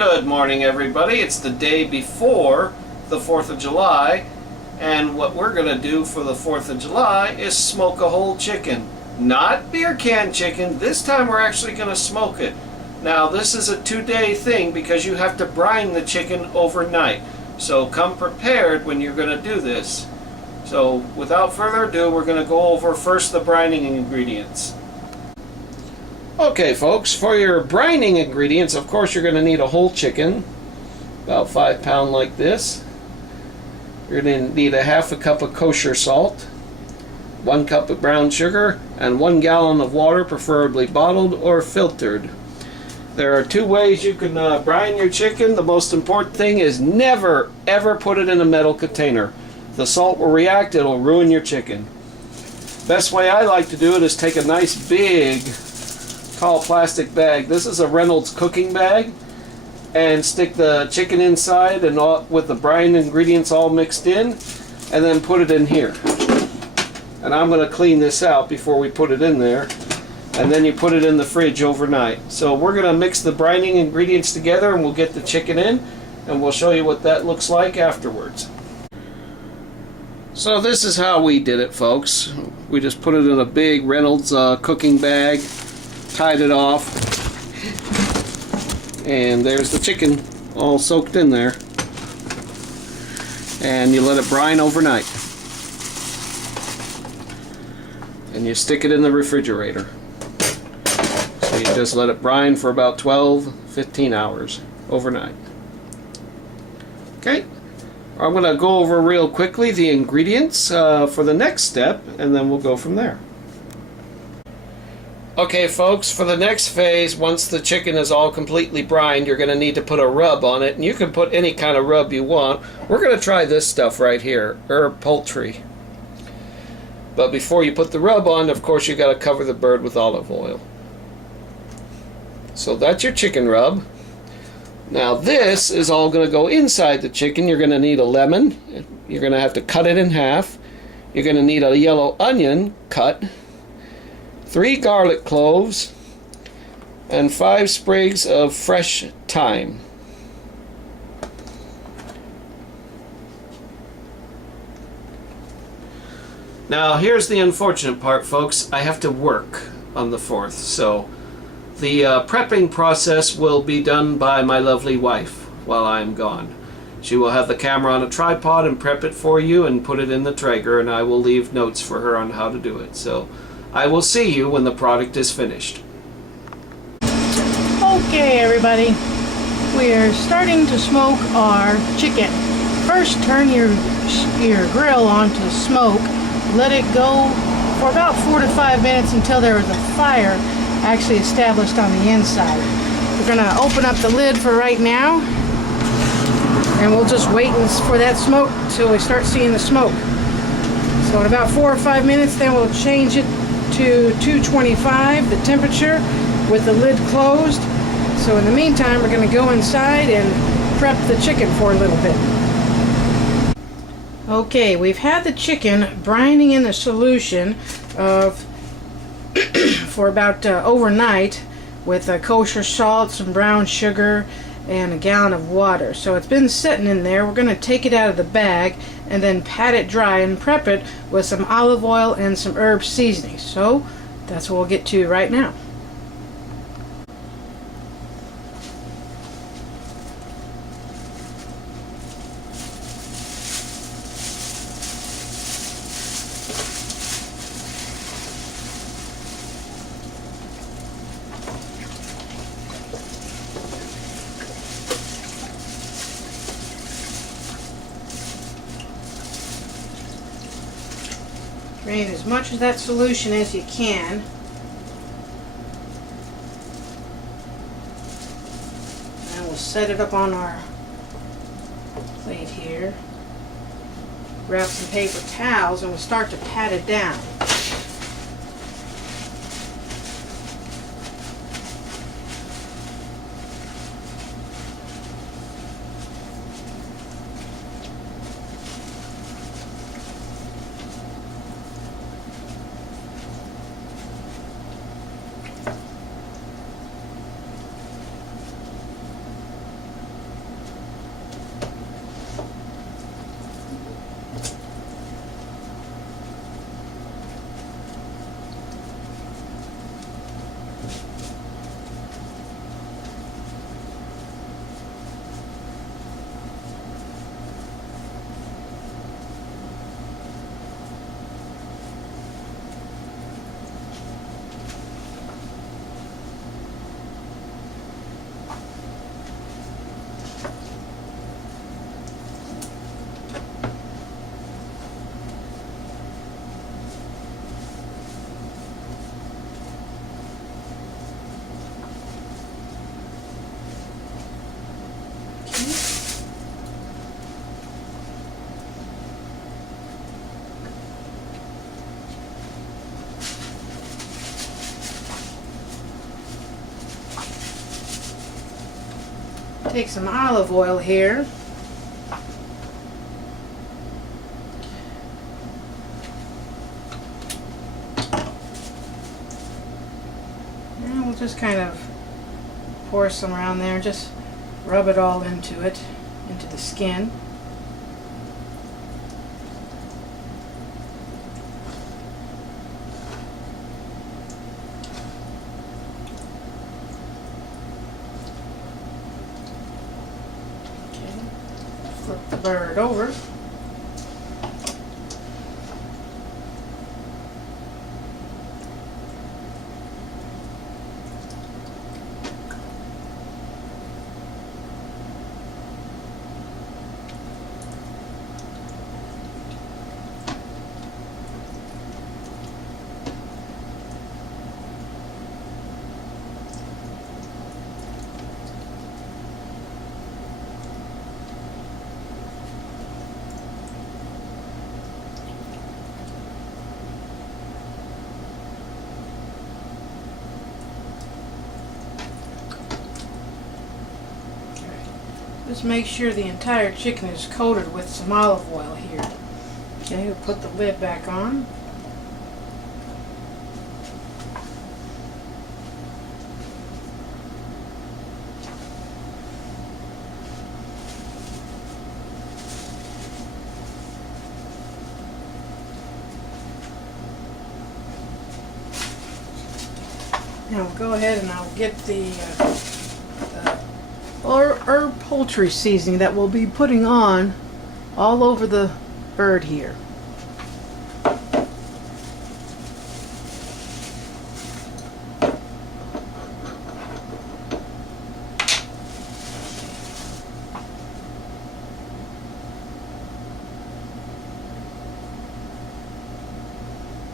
Good morning, everybody. It's the day before the 4th of July, and what we're going to do for the 4th of July is smoke a whole chicken. Not beer can chicken. This time we're actually going to smoke it. Now, this is a 2-day thing because you have to brine the chicken overnight. So come prepared when you're going to do this. So without further ado, we're going to go over first the brining ingredients. Okay folks, for your brining ingredients, of course you're going to need a whole chicken, about 5 pound like this. You're going to need a half a cup of kosher salt, 1 cup of brown sugar, and 1 gallon of water, preferably bottled or filtered. There are 2 ways you can brine your chicken. The most important thing is never ever put it in a metal container. The salt will react, it'll ruin your chicken. Best way I like to do it is take a nice big tall plastic bag. This is a Reynolds cooking bag, and stick the chicken inside and all, with the brine ingredients all mixed in, and then put it in here. And I'm going to clean this out before we put it in there, and then you put it in the fridge overnight. So we're going to mix the brining ingredients together and we'll get the chicken in, and we'll show you what that looks like afterwards. So this is how we did it, folks. We just put it in a big Reynolds cooking bag, tied it off, and there's the chicken all soaked in there, and you let it brine overnight, and you stick it in the refrigerator. So you just let it brine for about 12-15 hours overnight. Okay, I'm going to go over real quickly the ingredients for the next step, and then we'll go from there. Okay folks, for the next phase, once the chicken is all completely brined, you're going to need to put a rub on it, and you can put any kind of rub you want. We're going to try this stuff right here, herb poultry. But before you put the rub on, of course you got to cover the bird with olive oil. So that's your chicken rub. Now this is all going to go inside the chicken. You're going to need a lemon. You're going to have to cut it in half. You're going to need a yellow onion cut, 3 garlic cloves, and 5 sprigs of fresh thyme. Now here's the unfortunate part, folks. I have to work on the 4th, so the prepping process will be done by my lovely wife while I'm gone. She will have the camera on a tripod and prep it for you and put it in the Traeger, and I will leave notes for her on how to do it. So I will see you when the product is finished. Okay everybody, we're starting to smoke our chicken. First turn your grill on to smoke. Let it go for about 4 to 5 minutes until there is a fire actually established on the inside. We're going to open up the lid for right now, and we'll just wait for that smoke until we start seeing the smoke. So in about 4 or 5 minutes then we'll change it to 225, the temperature, with the lid closed. So in the meantime, we're going to go inside and prep the chicken for a little bit. Okay, we've had the chicken brining in the solution of for about overnight with kosher salt, some brown sugar, and a gallon of water. So it's been sitting in there. We're going to take it out of the bag and then pat it dry and prep it with some olive oil and some herb seasoning. So that's what we'll get to right now. Drain as much of that solution as you can. And we'll set it up on our plate here. Grab some paper towels and we'll start to pat it down. Take some olive oil here. And we'll just kind of pour some around there. Just rub it all into it, into the skin. Flip the bird over. Just make sure the entire chicken is coated with some olive oil here. Okay, we'll put the lid back on. Now we'll go ahead and I'll get the herb poultry seasoning that we'll be putting on all over the bird here.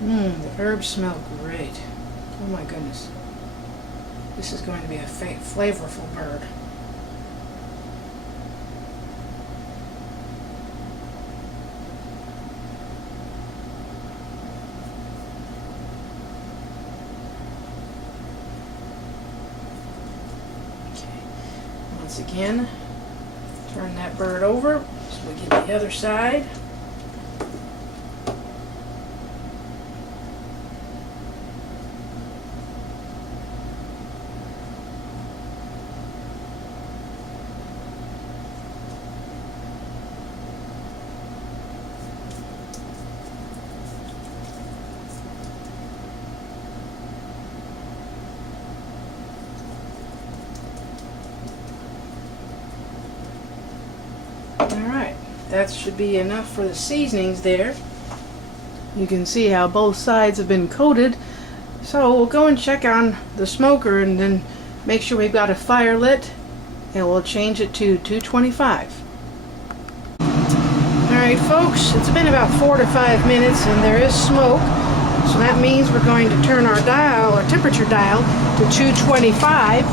The herbs smell great. Oh my goodness. This is going to be a flavorful bird. Once again, turn that bird over so we get the other side. Alright, that should be enough for the seasonings there. You can see how both sides have been coated. So we'll go and check on the smoker and then make sure we've got a fire lit, and we'll change it to 225. Alright folks, it's been about 4 to 5 minutes and there is smoke. So that means we're going to turn our dial, our temperature dial, to 225.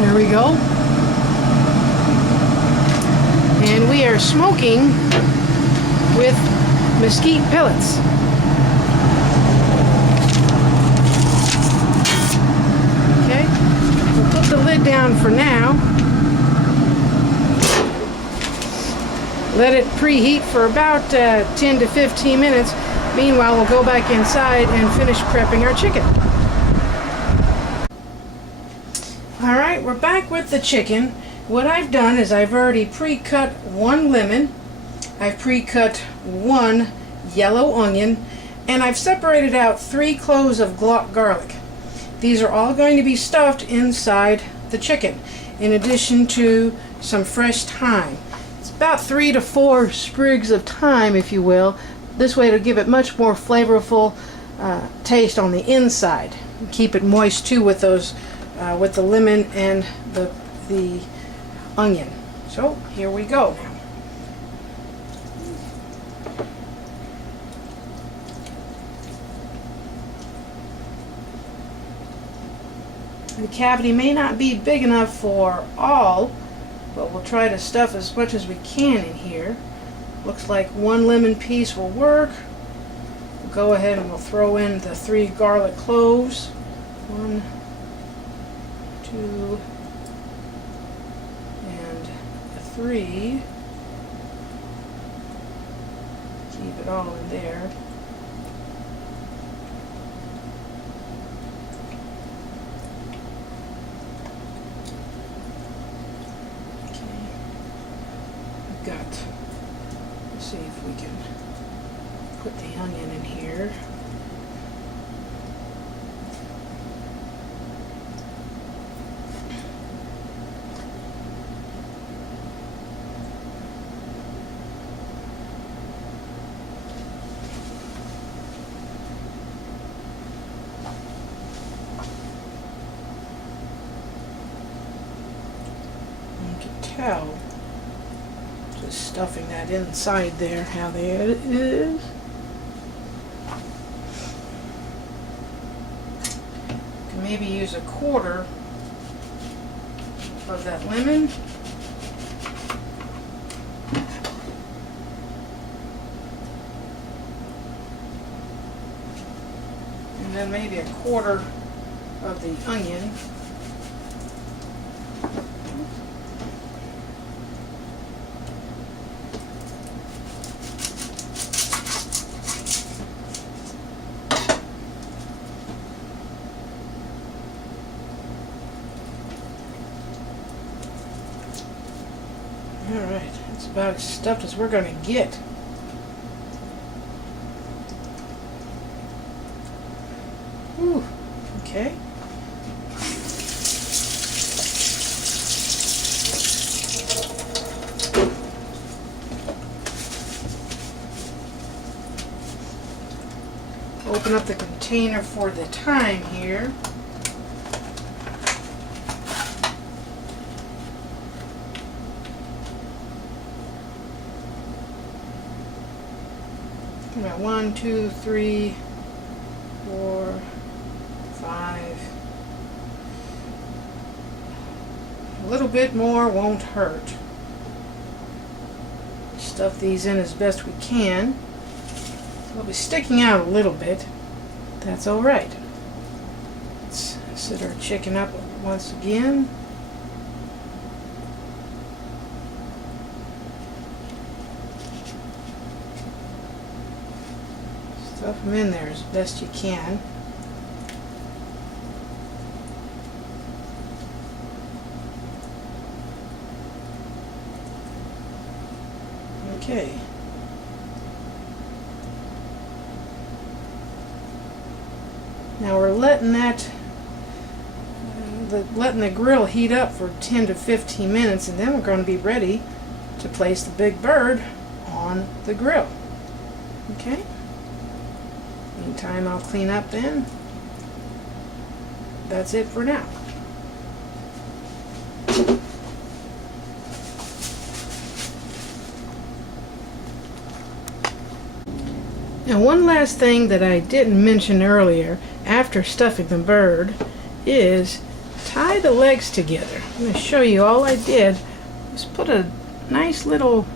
There we go. And we are smoking with mesquite pellets. Okay, we'll put the lid down for now. Let it preheat for about 10 to 15 minutes. Meanwhile, we'll go back inside and finish prepping our chicken. Alright, we're back with the chicken. What I've done is I've already pre-cut 1 lemon, I've pre-cut 1 yellow onion, and I've separated out 3 cloves of garlic. These are all going to be stuffed inside the chicken, in addition to some fresh thyme. It's about 3 to 4 sprigs of thyme, if you will. This way it'll give it much more flavorful taste on the inside. Keep it moist too with those, with the lemon and the onion. So here we go now. The cavity may not be big enough for all, but we'll try to stuff as much as we can in here. Looks like 1 lemon piece will work. We'll go ahead and we'll throw in the 3 garlic cloves. 1, 2, and a 3. Keep it all in there. Let's see if we can put the onion in here. You can tell just stuffing that inside there how there it is. You can maybe use a quarter of that lemon. And then maybe a quarter of the onion. Alright, that's about as stuffed as we're going to get. Whew, okay. Open up the container for the thyme here. About 1, 2, 3, 4, 5. A little bit more won't hurt. Stuff these in as best we can. They'll be sticking out a little bit. That's all right. Let's set our chicken up once again. Stuff them in there as best you can. Okay. Now we're letting that, letting the grill heat up for 10 to 15 minutes, and then we're going to be ready to place the big bird on the grill. Okay. Meantime, I'll clean up then. That's it for now. Now, one last thing that I didn't mention earlier after stuffing the bird is tie the legs together. I'm going to show you. All I did was put a nice little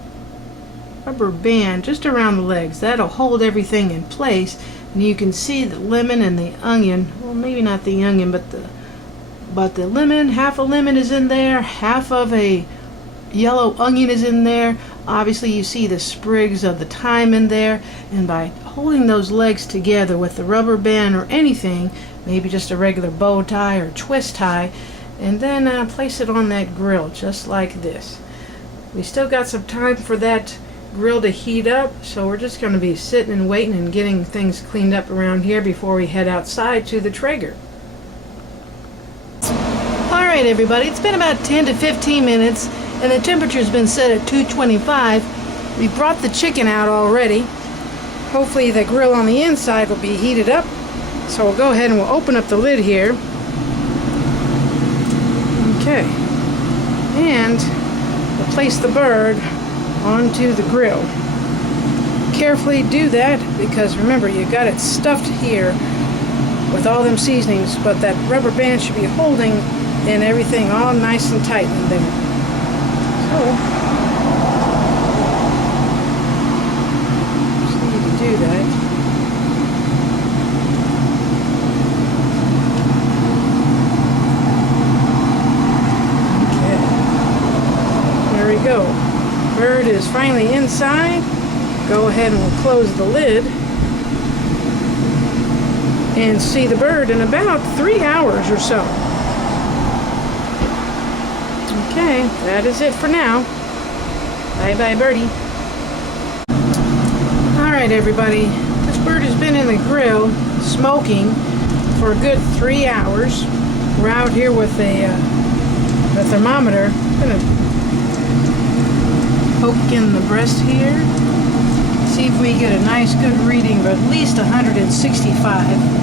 rubber band just around the legs. That'll hold everything in place. And you can see the lemon and the onion, well, maybe not the onion, but the lemon, half a lemon is in there, half of a yellow onion is in there. Obviously you see the sprigs of the thyme in there, and by holding those legs together with the rubber band or anything, maybe just a regular bow tie or twist tie, and then place it on that grill just like this. We still got some time for that grill to heat up, so we're just going to be sitting and waiting and getting things cleaned up around here before we head outside to the Traeger. Alright everybody, it's been about 10 to 15 minutes and the temperature's been set at 225. We brought the chicken out already. Hopefully the grill on the inside will be heated up, so we'll go ahead and we'll open up the lid here. Okay, and we'll place the bird onto the grill. Carefully do that, because remember, you got it stuffed here with all them seasonings, but that rubber band should be holding in everything all nice and tight in there. So just need to do that. is finally inside. Go ahead and we'll close the lid and see the bird in about 3 hours or so. Okay, that is it for now. Bye bye, birdie. Alright, everybody. This bird has been in the grill smoking for a good 3 hours. We're out here with the thermometer. I'm going to poke in the breast here. See if we get a nice good reading of at least 165.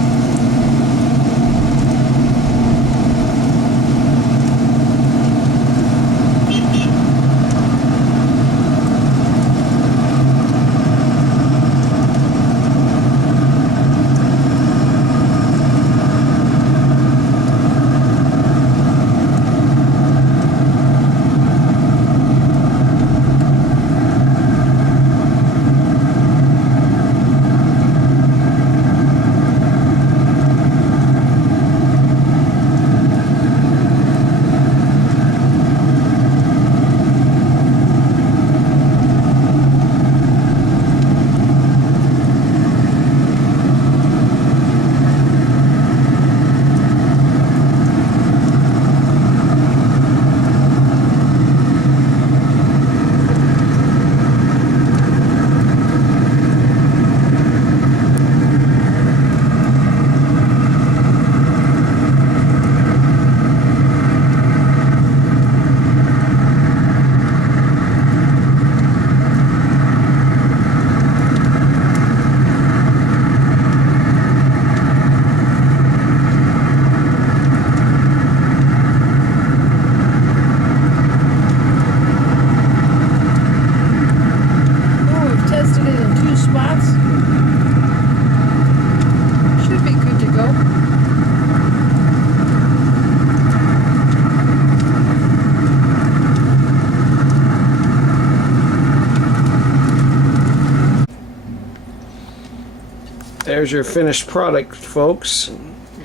There's your finished product, folks.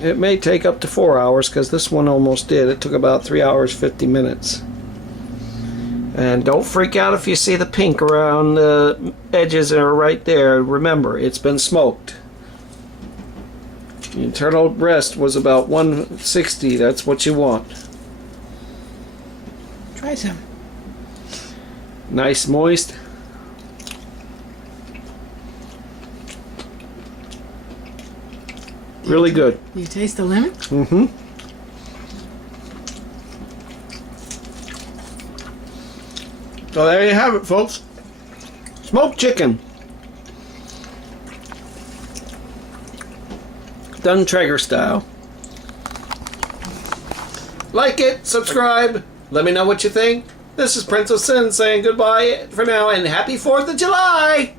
It may take up to 4 hours because this one almost did. It took about 3 hours 50 minutes. And don't freak out if you see the pink around the edges that are right there. Remember, it's been smoked. The internal breast was about 160. That's what you want. Try some. Nice, moist. Really good. You taste the lemon? Mm-hmm. So there you have it, folks. Smoked chicken. Done Traeger style. Like it, subscribe, let me know what you think. This is Princess Sin saying goodbye for now and happy 4th of July!